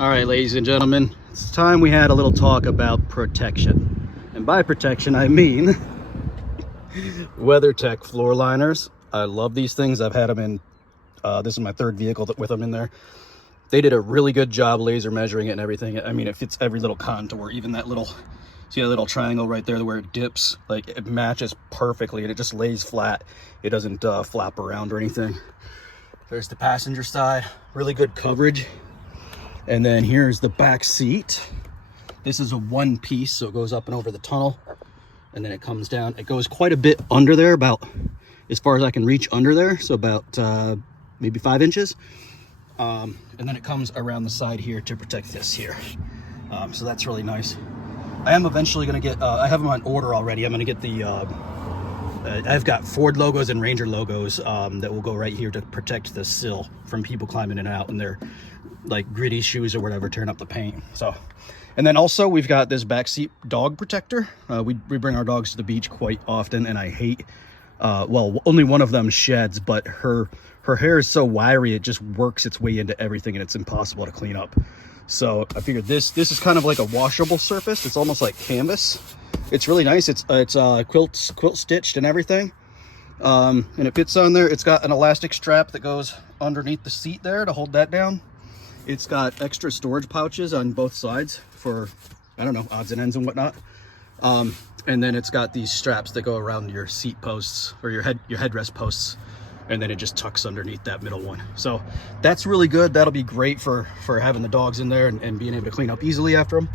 All right, ladies and gentlemen, it's time we had a little talk about protection. And by protection, I mean WeatherTech floor liners. I love these things. I've had them in, this is my third vehicle with them in there. They did a really good job laser measuring it and everything. I mean, it fits every little contour, even that little, see that little triangle right there where it dips? Like, it matches perfectly and it just lays flat. It doesn't flap around or anything. There's the passenger side, really good coverage. And then here's the back seat. This is a one piece, so it goes up and over the tunnel and then it comes down. It goes quite a bit under there, about as far as I can reach under there, so about maybe 5 inches. And then it comes around the side here to protect this here. So that's really nice. I am eventually going to get, I have them on order already. I'm going to get the, I've got Ford logos and Ranger logos that will go right here to protect the sill from people climbing in and out in their like gritty shoes or whatever, tearing up the paint. So, and then also we've got this backseat dog protector. We bring our dogs to the beach quite often, and I hate, well, only one of them sheds, but her hair is so wiry, it just works its way into everything and it's impossible to clean up. So I figured this is kind of like a washable surface. It's almost like canvas. It's really nice. It's quilt stitched and everything. And it fits on there. It's got an elastic strap that goes underneath the seat there to hold that down. It's got extra storage pouches on both sides for, I don't know, odds and ends and whatnot. And then it's got these straps that go around your seat posts or your headrest posts, and then it just tucks underneath that middle one. So that's really good. That'll be great for having the dogs in there and being able to clean up easily after them.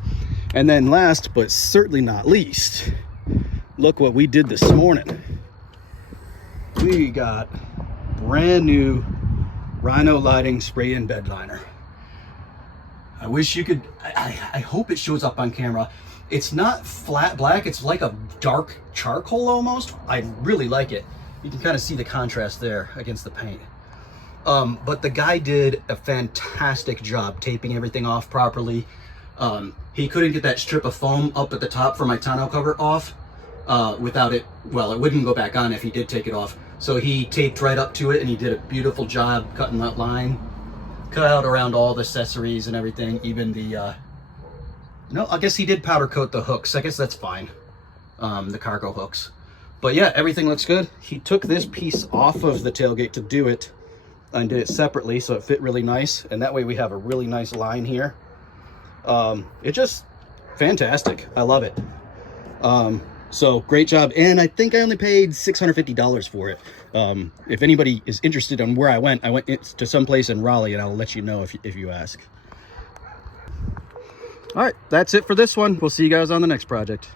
And then last but certainly not least, look what we did this morning. We got brand new Rhino Lighting spray in bed liner. I wish you could, I hope it shows up on camera. It's not flat black, it's like a dark charcoal almost. I really like it. You can kind of see the contrast there against the paint. But the guy did a fantastic job taping everything off properly. He couldn't get that strip of foam up at the top for my tonneau cover off without it, well, it wouldn't go back on if he did take it off. So he taped right up to it and he did a beautiful job cutting that line. Cut out around all the accessories and everything, even the, no, I guess he did powder coat the hooks. I guess that's fine, the cargo hooks. But yeah, everything looks good. He took this piece off of the tailgate to do it and did it separately so it fit really nice. And that way we have a really nice line here. It just fantastic. I love it. So great job. And I think I only paid $650 for it. If anybody is interested in where I went to some place in Raleigh, and I'll let you know if you ask. All right, that's it for this one. We'll see you guys on the next project.